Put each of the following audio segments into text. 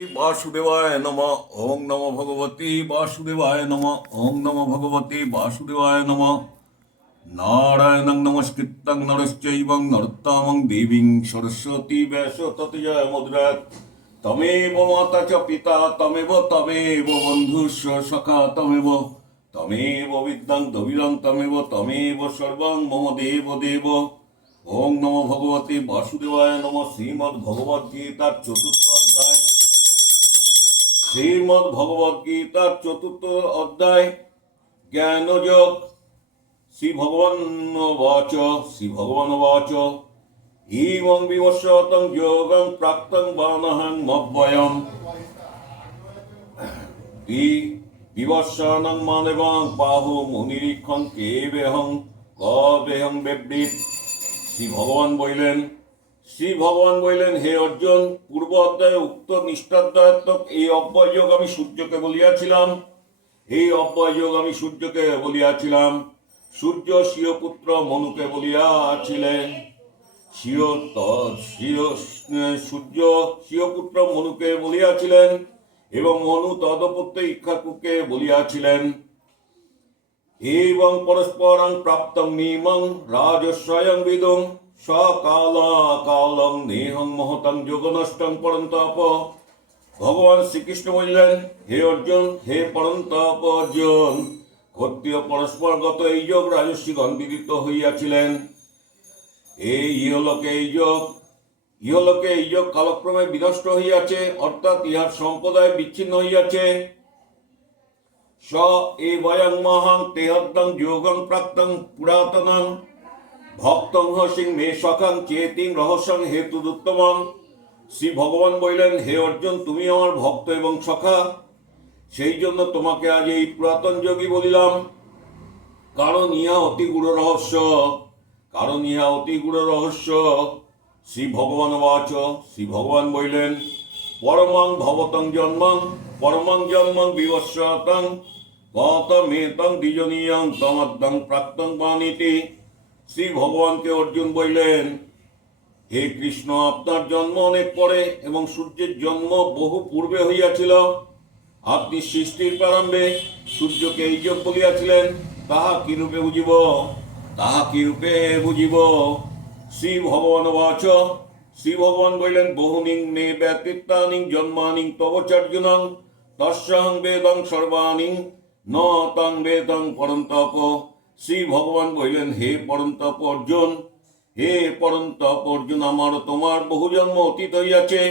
বাসুদেবায় নম, ওং নম ভগবতী বাসুদেবায় নম, ওং নম ভগবতী বাসুদেবায় নম। নারায়ণং নমস্কৃত্যং নরশ্চৈবং নরোত্তমং দেবীং সরস্বতী ব্যাস ততজয় মুদ্রাত। তমেব মাতা চ পিতা, তমেব তমেব বন্ধুস্ব সখা, তমেব। তমেব বিদ্যাং দবিরং, তমেব তমেব সর্বং মম দেব দেব। ওং নম ভগবতী বাসুদেবায় নম, শ্রীমদ্ ভগবদ্ গীতার চতুর্থ শ্রীমদ্ ভগবদ গীতার চতুর্থ অধ্যায়, জ্ঞানযোগ। শ্রী ভগবান বাচ শ্রী ভগবান বাচ ইমং বিবস্বতং যোগং প্রাক্তং বানহং মব্বয়ম। ই বিবস্বানং মানবং বাহু মুনিরীক্ষণ কে বেহং ক শ্রী ভগবান বললেন শ্রী ভগবান বললেন, হে অর্জুন, পূর্ব অধ্যায়ে উক্ত নিষ্ঠাধ্যাত্মক এই অব্যয়োগ আমি সূর্যকে বলিয়াছিলাম। এই অব্যয়োগ আমি সূর্যকে বলিয়াছিলাম। সূর্য স্বীয় পুত্র মনুকে বলিয়াছিলেন। সূর্য স্বীয় পুত্র মনুকে বলিয়াছিলেন এবং মনু তদপুত্র ইক্ষাকুকে বলিয়াছিলেন। এবং পরস্পরং প্রাপ্তং মিমং রাজস্বয়ং বিদুং। সকালা কালং নেহং মহতং যোগনষ্টং পরন্তপ। ভগবান শ্রীকৃষ্ণ বললেন, হে অর্জুন, হে পরন্তপ অর্জুন, ক্ষত্রিয় পরস্পরগত এই যোগ হইয়াছিলেন। এই ইহলোকে এই যোগ, ইহলোকে এই যোগ কালক্রমে বিনষ্ট হইয়াছে, অর্থাৎ ইহার সম্প্রদায় বিচ্ছিন্ন হইয়াছে। স এ বয়ং মহাং তেহদ্দং যোগং প্রাক্তং পুরাতনং। ভক্তং হসিং মে সখাং চেতিং রহস্যং হেতু উত্তমং শ্রী ভগবান বললেন, হে অর্জুন, তুমি আমার ভক্ত এবং সখা। সেই জন্য তোমাকে আজ এই পুরাতন যোগী বলিলাম। কারণ ইহা অতি গুড় রহস্য কারণ ইহা অতি গুড় রহস্য। শ্রী ভগবান বাচ, শ্রী ভগবান বললেন, পরমং ভবতং জন্মং, পরমং জন্মং বিবস্বতং গতমেতং দ্বিজনীয়ং তমদ্দং প্রাক্তং বাণীতি শ্রী ভগবানকে অর্জুন বললেন, হে কৃষ্ণ, আপনার জন্ম অনেক পরে এবং সূর্যের জন্ম বহু পূর্বে হইয়াছিল। আপনি সৃষ্টির প্রারম্ভে সূর্যকে এই যোগ বলিয়াছিলেন, তাহা কিরূপে বুঝিব? তাহা কিরূপে বুঝিব? শ্রী ভগবান বাচ শ্রী ভগবান বললেন, বহুনিং মে ব্যতীতানিং জন্মানিং তবচার্জুনং তস্যাং বেদং সর্বাণিং ন তং বেদং পরন্তপ। শ্রী ভগবান বললেন, হে পরন্তপ অর্জুন, হে পরন্তপ অর্জুন, আমার তোমার বহু জন্ম অতীত হইয়াছে।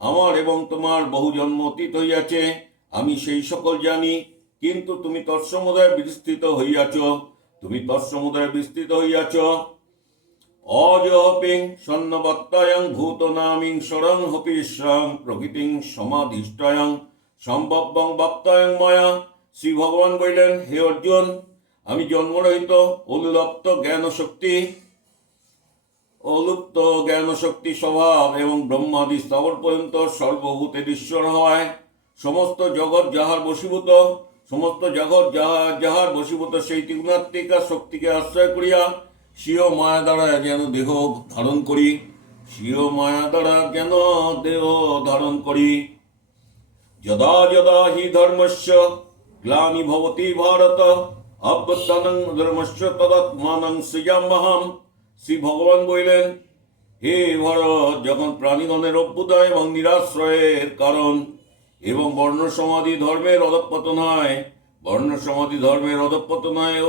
আমার এবং তোমার বহু জন্ম অতীত হইয়াছে। আমি সেই সকল জানি, কিন্তু তুমি তৎসমুদায় বিস্তৃত হইয়াছ। তুমি তৎসমুদায় বিস্তৃত হইয়াছ। অজহপিং সন্নবত্তায়ং ভূতনামিং স্বরং হপিশ্রাং প্রকৃতিং সমাধিষ্ঠায়ং সম্ভবং বক্তায়ং মায়া। শ্রী ভগবান বললেন, হে অর্জুন আমি জন্মরহিত অনুলপ্ত জ্ঞান শক্তি অলুপ্ত জ্ঞান শক্তি স্বভাব এবং ব্রহ্মাদি স্তবর পর্যন্ত সর্বভূতের ঈশ্বর হয়। সমস্ত জগৎ যাহার বশীভূত, সমস্ত জগৎ যাহা যাহার বশীভূত সেই ত্রিগুণাত্মিকা শক্তিকে আশ্রয় করিয়া স্বীয় মায়া দ্বারা যেন দেহ ধারণ করি, স্বীয় মায়া দ্বারা যেন দেহ ধারণ করি। যদা যদা হি ধর্মস্য, গ্লানি ভবতি ভারত। অভ্যুত্থানং ধর্মস্য তদাত্মানং সৃজাম্যহম শ্রী ভগবান বললেন, হে ভারত, যখন প্রাণীগণের অভ্যুদয় এবং নিরাশ্রয়ের কারণ এবং বর্ণ সমাধি ধর্মের অধপতন হয় বর্ণ সমাধি ধর্মের অধপতন হয়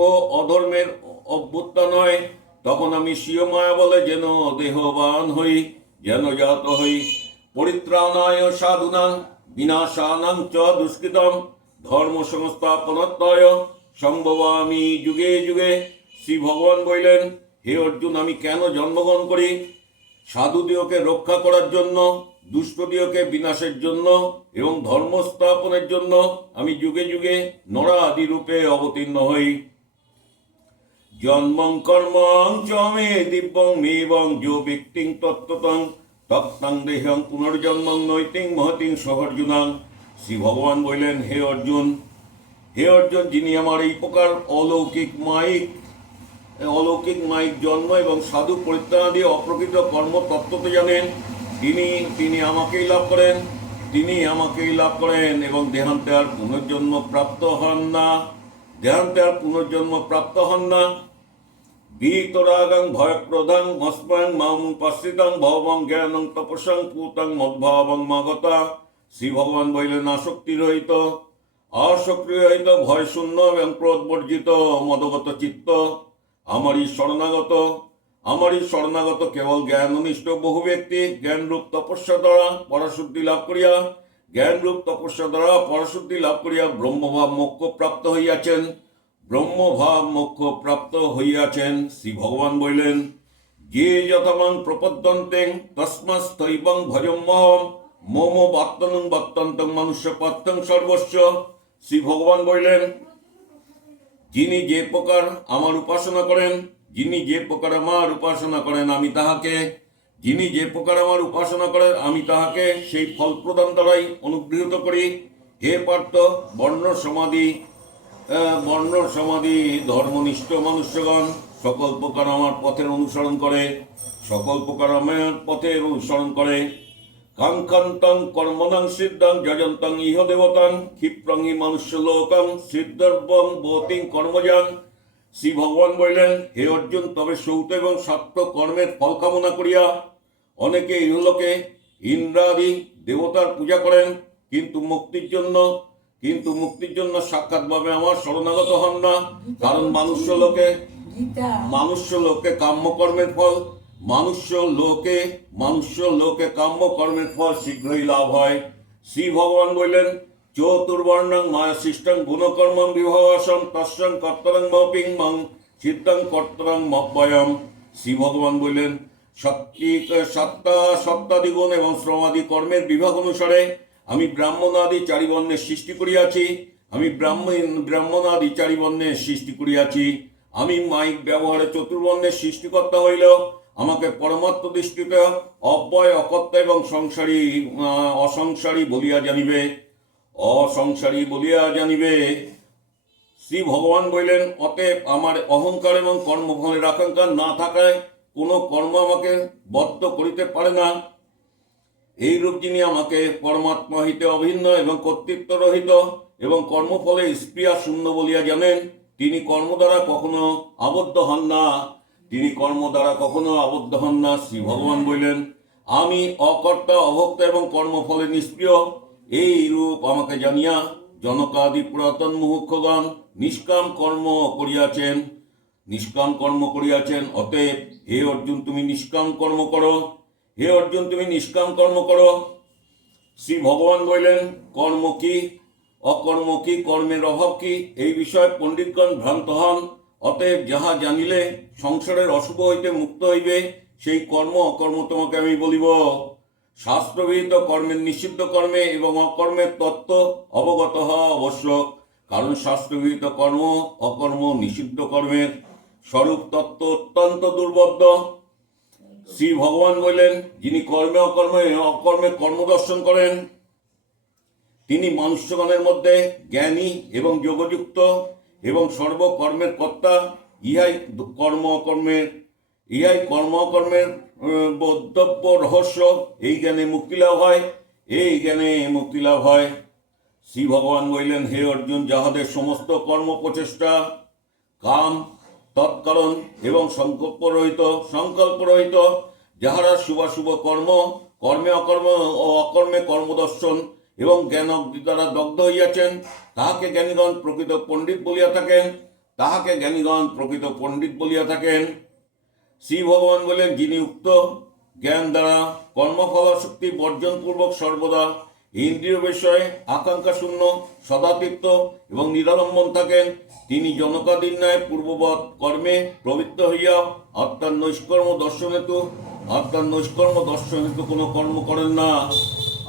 ও অধর্মের অভ্যুত্থান হয়, তখন আমি স্বীয় মায়া বলে যেন দেহবান হই, যেন জাত হই। পরিত্রাণায় সাধুনাং, বিনাশানাং চ দুষ্কৃতম। ধর্ম সংস্থাপনত্বয় সম্ভবামি যুগে যুগে শ্রী ভগবান বললেন, হে অর্জুন, আমি কেন জন্মগ্রহণ করি? সাধুদিওকে রক্ষা করার জন্য দুষ্টদিওকে বিনাশের জন্য এবং ধর্ম স্থাপনের জন্য আমি যুগে যুগে নরা আদি রূপে অবতীর্ণ হই। জন্মং কর্মং চ মে দিব্যং মেবং যো ব্যক্তিং তত্ত্বতং তত্তাং দেহং পুনর্জন্মং নৈতিং মহতিং সহর্জুনাং। শ্রী ভগবান বললেন, হে অর্জুন হে অর্জুন, যিনি আমার এই প্রকার অলৌকিক মাইক অলৌকিক মাইক জন্ম এবং সাধু পরিত্রাণ দিয়ে অপ্রকৃত কর্ম তত্ত্বতে জানেন, তিনি তিনি আমাকেই লাভ করেন, তিনি আমাকেই লাভ করেন এবং দেহান্তে আর পুনর্জন্ম প্রাপ্ত হন না, দেহান্তে আর পুনর্জন্ম প্রাপ্ত হন না। বিতরাগং ভয়প্রদাং মস্মাং মাম পাশ্রিতাং ভবং জ্ঞানং তপসং পুতং মদ্ভাবং মাগতা শ্রী ভগবান বললেন, আসক্তি রহিত। আসক্তি রহিত ভয় শূন্য এবং ক্রোধ বর্জিত মদগত চিত্ত। আমারই শরণাগত আমারই শরণাগত কেবল জ্ঞান অনিষ্ট বহু ব্যক্তি। জ্ঞানরূপ তপস্যা দ্বারা পরাশুদ্ধি লাভ করিয়া, জ্ঞানরূপ তপস্যা দ্বারা পরাশুদ্ধি লাভ করিয়া ব্রহ্মভাব মোক্ষ প্রাপ্ত হইয়াছেন। ব্রহ্মভাব মোক্ষ প্রাপ্ত হইয়াছেন শ্রী ভগবান বলিলেন, যে যথমান প্রপদ্যন্তেং তস্মাস্তৈবং ভজম্মহম মম বাত্তনং বাত্তন্তং মানুষ্য পাত্তং সর্বস্ব। শ্রী ভগবান বলিলেন, যিনি যে প্রকার আমার উপাসনা করেন, যিনি যে প্রকার আমার উপাসনা করেন, আমি তাহাকে, যিনি যে প্রকার আমার উপাসনা করেন, আমি তাহাকে সেই ফল প্রদান দ্বারাই অনুগৃহীত করি। হে পার্থ, বর্ণ সমাধি বর্ণ সমাধি, ধর্মনিষ্ঠ মনুষ্যগণ, সকল প্রকার আমার পথের অনুসরণ করে, সকল প্রকার আমার পথের অনুসরণ করে কাঙ্কান্তং কর্মণং সিদ্ধাং যজন্তং ইহ দেবতাং ক্ষিপ্রং হি মনুষ্য লোকং সিদ্ধর্বং বতিং কর্মজাং। শ্রী ভগবান বললেন হে অর্জুন তবে সৌত এবং সত্য কর্মের ফল কামনা করিয়া অনেকে ইহলোকে ইন্দ্রাদি দেবতার পূজা করেন কিন্তু মুক্তির জন্য কিন্তু মুক্তির জন্য সাক্ষাৎভাবে আমার শরণাগত হন না। কারণ মানুষ্য লোকে মানুষ্য লোকে কাম্য কর্মের ফল মানুষ্য লোকে মানুষ্য লোকে কাম্য কর্মের ফল শীঘ্রই লাভ হয়। শ্রী ভগবান বললেন, চতুর্বর্ণং মায়া সৃষ্টং গুণকর্মং বিভাবাসম তস্যং কর্তরং মপিং মং কর্তরং মব্যয়ম শ্রী ভগবান বললেন, শক্তি, সত্তা সত্তাদি গুণ এবং শ্রমাদি কর্মের বিভাগ অনুসারে আমি ব্রাহ্মণাদি চারি বর্ণের সৃষ্টি করিয়াছি। আমি ব্রাহ্মণ, ব্রাহ্মণাদি চারি বর্ণের সৃষ্টি করিয়াছি। আমি মাইক ব্যবহারে চতুর্বর্ণের সৃষ্টিকর্তা হইল। আমাকে পরমাত্ম দৃষ্টিতে অব্যয় অকর্তা এবং সংসারী অসংসারী বলিয়া জানিবে। অসংসারী বলিয়া জানিবে, শ্রী ভগবান বললেন, অতএব আমার অহংকার এবং কর্মফলের আকাঙ্ক্ষা না থাকায় কোনো কর্ম আমাকে বদ্ধ করিতে পারে না। এই রূপ যিনি আমাকে পরমাত্মা হইতে অভিন্ন এবং কর্তৃত্ব রহিত এবং কর্মফলে স্প্রিয়া শূন্য বলিয়া জানেন, তিনি কর্ম দ্বারা কখনো আবদ্ধ হন না। তিনি কর্ম দ্বারা কখনো আবদ্ধ হন না। শ্রী ভগবান বললেন, আমি অকর্তা, অভক্তা এবং কর্মফলে নিষ্ক্রিয়। এই রূপ আমাকে জানিয়া জনকাদি পুরাতন মুহুক্ষগণ নিষ্কাম কর্ম করিয়াছেন। নিষ্কাম কর্ম করিয়াছেন, অতএব হে অর্জুন, তুমি নিষ্কাম কর্ম করো। হে অর্জুন, তুমি নিষ্কাম কর্ম করো। শ্রী ভগবান বললেন, কর্ম কি? অকর্ম কি? কর্মের অভাব কি? এই বিষয়ে পণ্ডিতগণ ভ্রান্ত হন। অতএব যাহা জানিলে সংসারের অশুভ হইতে মুক্ত হইবে, সেই কর্ম অকর্ম তোমাকে আমি বলিব। শাস্ত্রবিহিত কর্মের নিষিদ্ধ কর্মে এবং অকর্মের তত্ত্ব অবগত হওয়া আবশ্যক, কারণ শাস্ত্রবিহিত কর্ম অকর্ম নিষিদ্ধ কর্মের স্বরূপ তত্ত্ব অত্যন্ত দুর্বদ্ধ শ্রী ভগবান বললেন, যিনি কর্মে অকর্মে অকর্মে কর্মদর্শন করেন, তিনি মনুষ্যগণের মধ্যে জ্ঞানী এবং যোগযুক্ত। এবং সর্বকর্মের কর্তা, ইহাই কর্ম অকর্মের ইহাই কর্ম অকর্মের বদ্ধব্য রহস্য। এই জ্ঞানে মুক্তি লাভ হয়, এই জ্ঞানে মুক্তিলাভ হয়। শ্রী ভগবান বললেন, হে অর্জুন, যাহাদের সমস্ত কর্ম প্রচেষ্টা, কাম, তৎকারণ এবং সংকল্প রহিত সংকল্প রহিত, যাহারা শুভাশুভ কর্ম, কর্মে অকর্ম ও অকর্মে কর্মদর্শন এবং জ্ঞান দ্বারা দগ্ধ হইয়াছেন তাহাকে জ্ঞানীগণ প্রকৃত পণ্ডিত বলিয়া থাকেন, তাহাকে জ্ঞানীগণ প্রকৃত পণ্ডিত বলিয়া থাকেন। শ্রী ভগবান বলেন, যিনি উক্ত জ্ঞান দ্বারা কর্মফলাশক্তি বর্জনপূর্বক সর্বদা ইন্দ্রিয় বিষয়ে আকাঙ্ক্ষা শূন্য সদাতীপ্ত এবং নিরালম্বন থাকেন, তিনি জনকাদীর ন্যায় পূর্ববৎ কর্মে প্রবৃত্ত হইয়া আত্মার নৈষ্কর্ম দর্শন হেতু আত্মার নৈষ্কর্ম দর্শন হেতু কোনো কর্ম করেন না।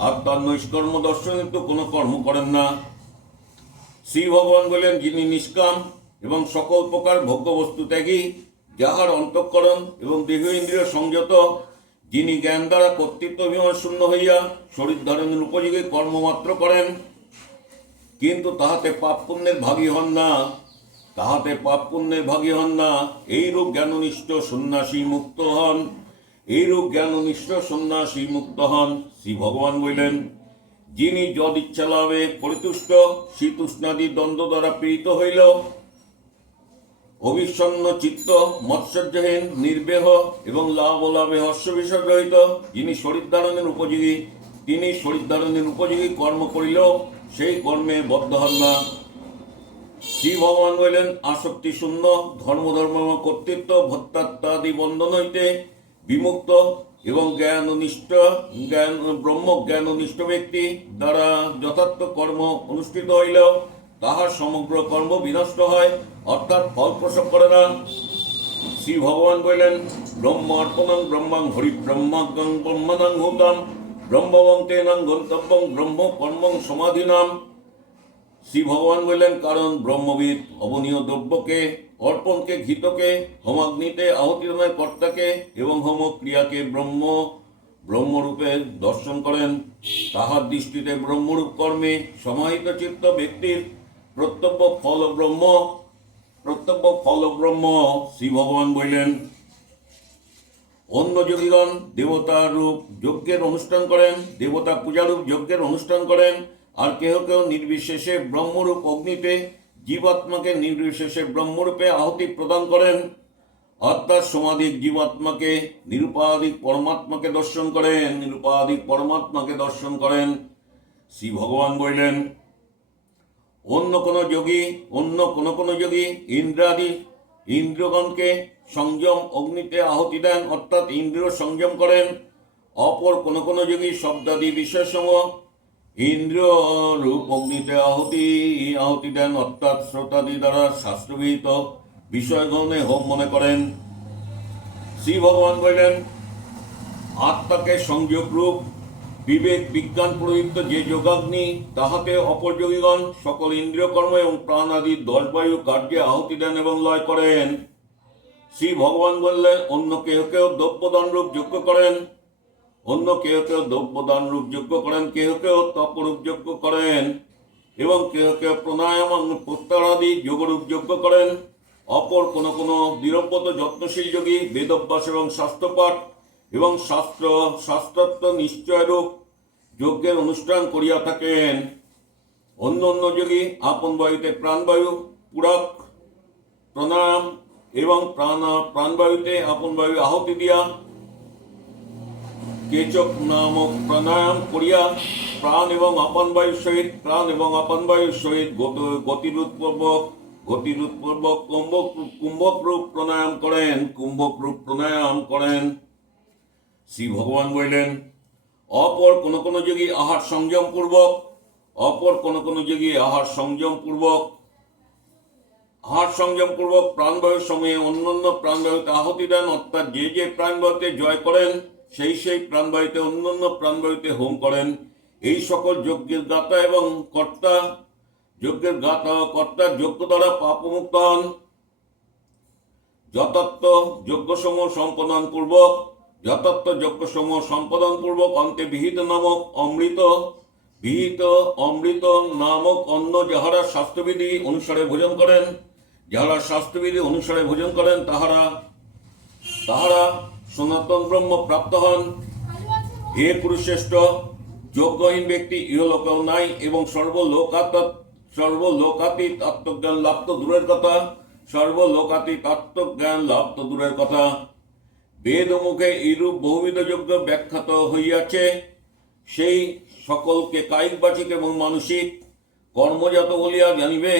আত্মার নৈষ্কর্ম দর্শন হেতু কোনো কর্ম করেন না। শ্রী ভগবান বলেন, যিনি নিষ্কাম এবং সকল প্রকার ভোগ্য বস্তু ত্যাগী, যাহার অন্তঃকরণ এবং দেহ ইন্দ্রিয় সংযত, যিনি জ্ঞান দ্বারা কর্তৃত্ব অভিমান শূন্য হইয়া শরীর ধারণের উপযোগী কর্মমাত্র করেন, কিন্তু তাহাতে পাপ পুণ্যের ভাগী হন না। তাহাতে পাপ পুণ্যের ভাগী হন না। এইরূপ জ্ঞাননিষ্ঠ সন্ন্যাসী মুক্ত হন। এইরূপ জ্ঞাননিষ্ঠ সন্ন্যাসী মুক্ত হন। শ্রী ভগবান বললেন যিনি যদ ইচ্ছা লাভে পরিতুষ্ট শীত উষ্ণাদি দ্বন্দ্ব দ্বারা পীড়িত হইল। অবিষণ্ণ চিত্ত, মৎসর্যহীন, নির্বেহ এবং লাভ ও লাভে হর্ষ রহিত যিনি শরীর ধারণের উপযোগী, তিনি শরীর ধারণের উপযোগী কর্ম করিলেও সেই কর্মে বদ্ধ হন না। শ্রী ভগবান বললেন, আসক্তি শূন্য ধর্ম ধর্ম কর্তৃত্ব ভত্তাত্মাদি বন্ধন হইতে বিমুক্ত এবং জ্ঞান নিষ্ঠ জ্ঞান ব্রহ্ম জ্ঞান নিষ্ঠ ব্যক্তি দ্বারা যথার্থ কর্ম অনুষ্ঠিত হইলেও তাহার সমগ্র কর্ম বিনষ্ট হয়, অর্থাৎ ফল প্রসব করে না। শ্রী ভগবান কইলেন ব্রহ্ম অর্পণং ব্রহ্মাং হরি ব্রহ্মাগং ব্রহ্মণং হুতাম ব্রহ্মবং তেনং গন্তব্যং ব্রহ্ম কর্মং সমাধিনাম। শ্রী ভগবান বললেন, কারণ ব্রহ্মবিদ অবনীয় দ্রব্যকে অর্পণকে ঘিতকে, হোমাগ্নিতে আহুতিরণের কর্তাকে এবং হোম ক্রিয়াকে ব্রহ্ম, ব্রহ্মরূপে দর্শন করেন। তাহার দৃষ্টিতে ব্রহ্মরূপ কর্মে সমাহিত চিত্ত ব্যক্তির প্রত্যব্য ফল ব্রহ্ম প্রত্যব্য ফল ব্রহ্ম শ্রী ভগবান বললেন। অন্য যোগীগণ দেবতার রূপ যজ্ঞের অনুষ্ঠান করেন, দেবতা পূজারূপ যজ্ঞের অনুষ্ঠান করেন, আর কেহ কেউ নির্বিশেষে ব্রহ্মরূপ অগ্নিতে জীবাত্মাকে নির্বিশেষে ব্রহ্মরূপে আহুতি প্রদান করেন। অর্থাৎ সমাধিক জীবাত্মাকে, নিরুপাধিক পরমাত্মাকে দর্শন করেন, নিরুপাধিক পরমাত্মাকে দর্শন করেন। শ্রী ভগবান বললেন, অন্য কোন যোগী, অন্য কোন কোন যোগী ইন্দ্রাদি ইন্দ্রগণকে সংযম অগ্নিতে আহুতি দেন, অর্থাৎ ইন্দ্রিয় সংযম করেন। অপর কোন কোন যোগী শব্দাদি বিষয়সমূহ ইন্দ্রিয় রূপ অগ্নিতে আহুতি আহুতি দেন অর্থাৎ শ্রোতাদি দ্বারা শাস্ত্রবিহিত বিষয়গণে হোম মনে করেন। শ্রী ভগবান বললেন, আত্মাকে সংযোগ রূপ বিবেক বিজ্ঞান প্রযুক্ত যে যোগাগ্নি, তাহাতে অপরযোগীগণ সকল ইন্দ্রিয় কর্ম এবং প্রাণ আদি দশ বায়ু কার্যে আহুতি দেন এবং লয় করেন। শ্রী ভগবান বললেন, অন্য কেউ কেউ দ্রব্যদান রূপ যোগ্য করেন। অন্য কেউ কেউ দ্রব্যদান রূপ যোগ্য করেন কেউ কেউ তপরূপ যোগ্য করেন, এবং কেউ কেউ প্রণায়াম প্রত্যাহারাদি যোগরূপ যোগ্য করেন। অপর কোন কোন নিরব্বত যত্নশীল যোগী, বেদভ্যাস এবং শাস্ত্রপাঠ এবং শাস্ত্র, শাস্ত্রত্ব নিশ্চয়রূপ যজ্ঞের অনুষ্ঠান করিয়া থাকেন। অন্য অন্য যোগী, আপন বায়ুতে প্রাণবায়ু, পুরাক, প্রাণায়াম এবং প্রাণ, প্রাণবায়ুতে আপন বায়ু আহতি দিয়া কেচক নামক প্রাণায়াম করিয়া প্রাণ এবং আপন বায়ুর সহিত, প্রাণ এবং আপন বায়ুর সহিত গত- গতিরোধপূর্বক গতিরোধপূর্বক কুম্ভক কুম্ভক রূপ প্রাণায়াম করেন কুম্ভক রূপ প্রাণায়াম করেন। শ্রী ভগবান বললেন, অপর কোন কোন যোগী আহার সংযম পূর্বক অপর কোন কোন যোগী আহার সংযম পূর্বক আহার সংযম পূর্বক প্রাণবায়ুর সময়ে অন্যান্য প্রাণবায়ুতে আহতি দেন, অর্থাৎ যে যে প্রাণবায়ুতে জয় করেন সেই সেই প্রাণবায়ুতে অন্যান্য প্রাণবায়ুতে হোম করেন। এই সকল যজ্ঞের দাতা এবং কর্তা, যজ্ঞের গাতা কর্তার যজ্ঞ দ্বারা পাপমুক্ত হন। যথার্থ যজ্ঞসমূহ সম্পাদন পূর্বক, যথার্থ যজ্ঞসমূহ সম্পাদন পূর্বক অন্তে বিহিত নামক অমৃত, বিহিত অমৃত নামক অন্ন যাহারা স্বাস্থ্যবিধি অনুসারে ভোজন করেন, যাহারা স্বাস্থ্যবিধি অনুসারে ভোজন করেন, তাহারা তাহারা সনাতন ব্রহ্ম প্রাপ্ত হন। হে পুরুষশ্রেষ্ঠ যোগ্যহীন ব্যক্তি ইহলোকেও নাই এবং সর্বলোকাত সর্বলোকাতীত আত্মজ্ঞান লাভ তো দূরের কথা। সর্বলোকাতীত আত্মজ্ঞান লাভ তো দূরের কথা। বেদ মুখে এইরূপ বহুবিধ যজ্ঞ ব্যাখ্যাত হইয়াছে। সেই সকলকে কায়িক, বাচিক এবং মানসিক কর্মজাত বলিয়া জানিবে।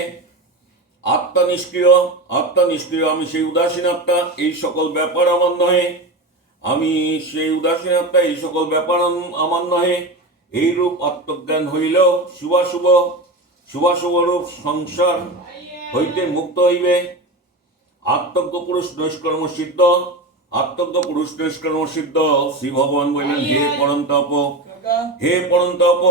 আত্মা নিষ্ক্রিয় আত্মা নিষ্ক্রিয়, আমি সেই উদাসীন আত্মা, এই সকল ব্যাপার আমার নহে আমি সেই উদাসীন আত্মা এই সকল ব্যাপার আমার নহে। এই রূপ আত্মজ্ঞান হইলেও শুভাশুভ শুভাশুভ রূপ সংসার হইতে মুক্ত হইবে। আত্মজ্ঞ পুরুষ নৈষ্কর্ম সিদ্ধ, আত্মজ্ঞ পুরুষ নৈষ্কর্ম সিদ্ধ। শ্রী ভগবান বললেন, হে পরন্তপ হে পরন্তপ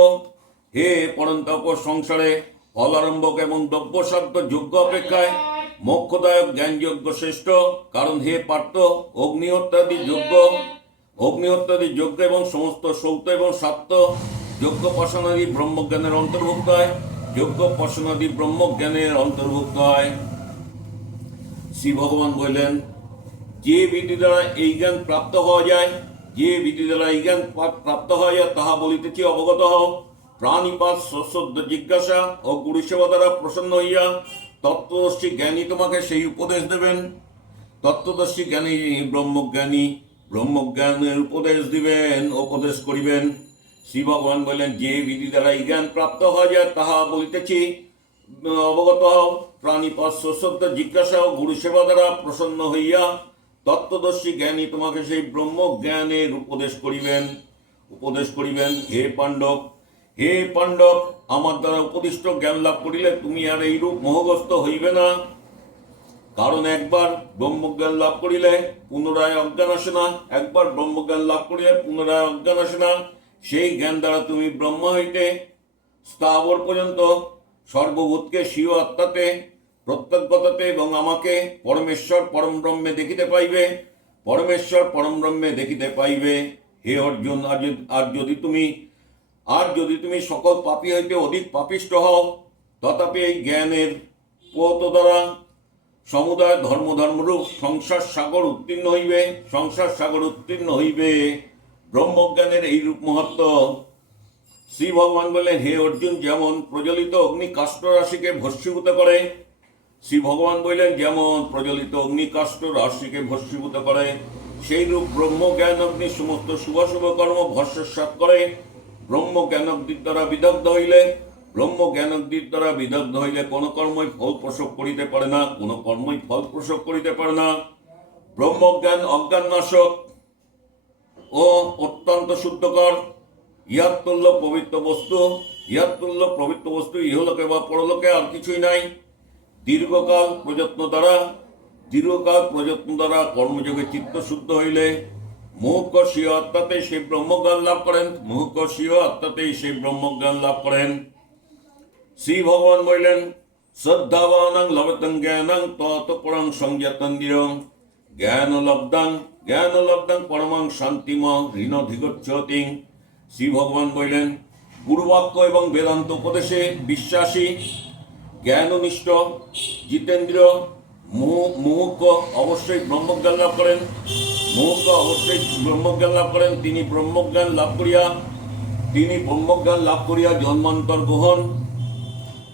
হে পরন্তপ সংসারে ফলারম্ভক এবং দ্রব্যসাধ্য যোগ্য অপেক্ষায় মোক্ষদায়ক জ্ঞানযোগ্য শ্রেষ্ঠ, কারণ হে পার্থ, অগ্নিহত্যাদি যোগ্য অগ্নিহত্যাদি যজ্ঞ এবং সমস্ত সৌত এবং সাত্য যজ্ঞ পাশানাদি ব্রহ্মজ্ঞানের অন্তর্ভুক্ত হয়। যোগ্য পাশানাদি ব্রহ্মজ্ঞানের অন্তর্ভুক্ত হয়। শ্রী ভগবান বললেন, যে বিধি দ্বারা এই জ্ঞান প্রাপ্ত হওয়া যায়, যে বিধি দ্বারা এই জ্ঞান প্রাপ্ত যায়, তাহা বলিতেছি অবগত হও। প্রাণীপাত সশ্রদ্ধ জিজ্ঞাসা ও গুরু সেবা দ্বারা প্রসন্ন হইয়া তত্ত্বদর্শী জ্ঞানী তোমাকে সেই উপদেশ দেবেন। তত্ত্বদর্শী জ্ঞানী, ব্রহ্মজ্ঞানী, ব্রহ্মজ্ঞানের উপদেশ দিবেন, উপদেশ করিবেন। শ্রী ভগবান বললেন, যে বিধি দ্বারা এই জ্ঞান প্রাপ্ত হওয়া যায়, তাহা বলিতেছি। অবগত হও প্রাণীপাত সশ্রদ্ধ জিজ্ঞাসা ও গুরু সেবা দ্বারা প্রসন্ন হইয়া তত্ত্বদর্শী জ্ঞানী তোমাকে সেই ব্রহ্ম জ্ঞানের উপদেশ করিবেন। উপদেশ করিবেন, হে পাণ্ডব হে পাণ্ডব আমার দ্বারা উপদিষ্ট জ্ঞান লাভ করিলে তুমি আর এইরূপ মোহগ্রস্ত হইবে না। কারণ একবার ব্রহ্মজ্ঞান লাভ করিলে পুনরায় অজ্ঞান আসে না। একবার ব্রহ্মজ্ঞান লাভ করিলে পুনরায় অজ্ঞান আসে না। সেই জ্ঞান দ্বারা তুমি ব্রহ্ম হইতে স্থাবর পর্যন্ত সর্বভূতকে স্বীয় আত্মাতে প্রত্যক্ষতাতে এবং আমাকে পরমেশ্বর পরম ব্রহ্মে দেখিতে পাইবে। পরমেশ্বর পরম ব্রহ্মে দেখিতে পাইবে। হে অর্জুন আর যদি তুমি আর যদি তুমি সকল পাপী হইতে অধিক পাপিষ্ট হও, তথাপি এই জ্ঞানের পোত দ্বারা সমুদায়, ধর্ম, ধর্মরূপ, সংসার, সাগর উত্তীর্ণ হইবে, সংসার, সাগর উত্তীর্ণ হইবে। ব্রহ্মজ্ঞানের এই রূপ মহত্ব শ্রী ভগবান বললেন, হে অর্জুন, যেমন প্রজ্বলিত অগ্নি কাষ্ঠ রাশিকে ভস্মীভূত করে, শ্রী ভগবান বললেন, যেমন প্রজ্বলিত অগ্নি কাষ্ঠ রাশিকে ভস্মীভূত করে, সেই রূপ ব্রহ্ম জ্ঞান অগ্নি সমস্ত শুভ শুভ কর্ম ভস্মসাত করে ব্রহ্ম জ্ঞানগ্নির দ্বারা বিদগ্ধ হইলে ব্রহ্ম জ্ঞানগ্নির দ্বারা বিদগ্ধ হইলে কোন কর্মই ফল প্রসব করিতে পারে না, কোন কর্মই ফল প্রসব করিতে পারে না। ব্রহ্মজ্ঞান অজ্ঞান নাশক ও অত্যন্ত শুদ্ধকর। ইহার তুল্য পবিত্র বস্তু ইহার তুল্য পবিত্র বস্তু ইহলোকে বা পরলোকে আর কিছুই নাই। দীর্ঘকাল প্রযত্ন দ্বারা, দীর্ঘকাল প্রযত্ন দ্বারা কর্মযোগে চিত্ত শুদ্ধ হইলে স্বীয় আত্মাতে সেই ব্রহ্মজ্ঞান লাভ করেন। স্বীয় আত্মাতেই সেই ব্রহ্মজ্ঞান লাভ করেন। শ্রী ভগবান বললেন, শ্রদ্ধাবানাং লবতং জ্ঞানং তত পরং সংযতন্দিরং জ্ঞান লব্ধাং জ্ঞান লব্ধাং পরমাং শান্তিম ঋণধিগচ্ছতিং শ্রী ভগবান বললেন, গুরুবাক্য এবং বেদান্ত উপদেশে বিশ্বাসী, জ্ঞাননিষ্ঠ জিতেন্দ্র মুহুক অবশ্যই ব্রহ্মজ্ঞান লাভ করেন। মুহুক অবশ্যই ব্রহ্মজ্ঞান লাভ করেন। তিনি ব্রহ্মজ্ঞান লাভ করিয়া, তিনি ব্রহ্মজ্ঞান লাভ করিয়া জন্মান্তর গ্রহণ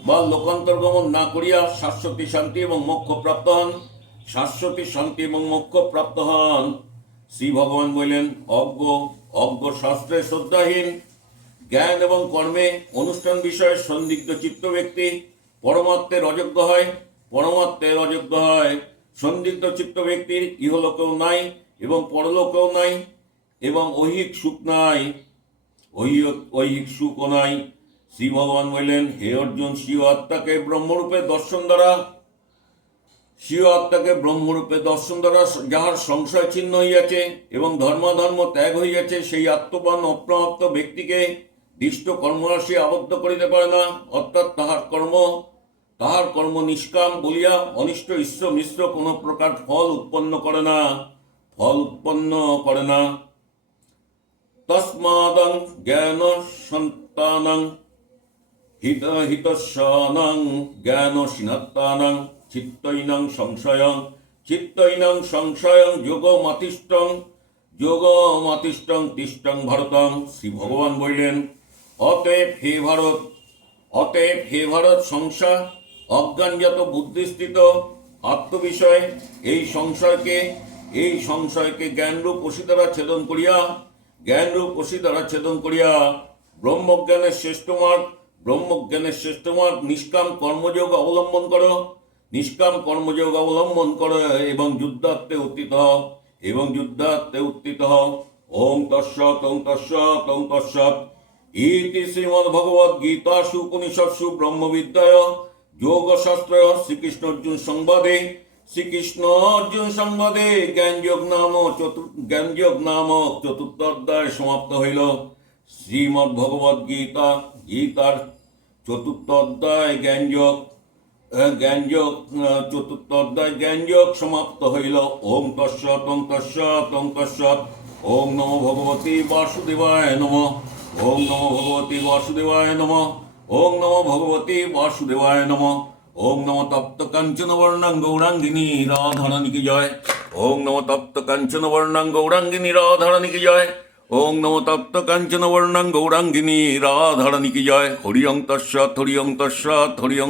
বা লোকান্তর গমন না করিয়া শাশ্বতী শান্তি এবং মোক্ষ প্রাপ্ত হন। শাশ্বতী শান্তি এবং মোক্ষ প্রাপ্ত হন। শ্রী ভগবান বললেন, অজ্ঞ অজ্ঞ শাস্ত্রে শ্রদ্ধাহীন, জ্ঞান এবং কর্মে অনুষ্ঠান বিষয়ে সন্দিগ্ধ চিত্ত ব্যক্তি পরমাত্মের অযোগ্য হয়। পরমাত্মের অযোগ্য হয়। সন্দিগ্ধ চিত্ত ব্যক্তির ইহলোকেও নাই। এবং পরলোকেও নাই, এবং ঐহিক সুখ নাই, ঐহিক সুখও নাই। শ্রী ভগবান বললেন, হে অর্জুন, স্বীয় আত্মাকে ব্রহ্মরূপে দর্শন দ্বারা, স্বীয় আত্মাকে ব্রহ্মরূপে দর্শন দ্বারা যাহার সংশয় ছিন্ন হইয়াছে এবং ধর্মাধর্ম ত্যাগ হইয়াছে, সেই আত্মবান, অপ্রাপ্ত ব্যক্তিকে দৃষ্ট কর্মরাশি আবদ্ধ করিতে পারে না। অর্থাৎ তাহার কর্ম তাহার কর্ম নিষ্কাম বলিয়া অনিষ্ট ঈশ্বর মিশ্র কোনো প্রকার ফল উৎপন্ন করে না। ফল উৎপন্ন করে না। তস্মাদং জ্ঞান সন্তানং, হিত হিতস্বানং জ্ঞান সিনাত্তানং, চিত্তৈনং সংশয়ং চিত্তৈনং সংশয়ং যোগ মাতিষ্টং যোগ মাতিষ্টং তিষ্টং ভারতং শ্রী ভগবান বললেন অতএব হে ভারত অতএব হে ভারত সংসার অজ্ঞানজাত বুদ্ধিস্থিত আত্মবিষয়, এই সংশয়কে এই সংশয়কে জ্ঞানরূপ অসি দ্বারা ছেদন করিয়া, জ্ঞানরূপ অসি দ্বারা ছেদন করিয়া, ব্রহ্মজ্ঞানের শ্রেষ্ঠ মার্গ, ব্রহ্মজ্ঞানের শ্রেষ্ঠ মার্গ, নিষ্কাম কর্মযোগ অবলম্বন করো, নিষ্কাম কর্মযোগ অবলম্বন করো এবং যুদ্ধার্থে উত্থিত এবং যুদ্ধার্থে উত্থিত ওম তস্যৎ ওম তস্যৎ ওম তস্যৎ ইতি শ্রীমদ্ ভগবদ গীতাসু উপনিষৎসু ব্রহ্মবিদ্যায় যোগশাস্ত্র শ্রীকৃষ্ণ অর্জুন সংবাদে শ্রীকৃষ্ণ অর্জুন সংবাদে জ্ঞানযোগ নাম জ্ঞানযোগ নামক চতুর্থ অধ্যায় সমাপ্ত হইল। শ্রীমদ্ ভগবদ গীতা, গীতার চতুর্থ অধ্যায় জ্ঞানযোগ জ্ঞানযোগ চতুর্থ অধ্যায় জ্ঞানযোগ সমাপ্ত হইল। ওম তস্যৎ ওম তস্যৎ ওম তস্যৎ ওম নমো ভগবতী বাসুদেবায় নম। ওম নমো ভগবতী বাসুদেবায় নম। ওম নমো ভগবতী বাসুদেবায় নম। ওম নম তপ্ত কাঞ্চন বর্ণাং গৌরাঙ্গিনী রাধারানী কি জয়। ওম নম তপ্ত কাঞ্চন বর্ণাং গৌরাঙ্গিনী রাধারানী কি জয়। ওং নম তপ্ত কাঞ্চন বর্ণাং গৌরাঙ্গিনী রাধারানী কি জয়। হরিয়ং তস্যাৎ হরিয়ং তস্যাৎ হরিয়ং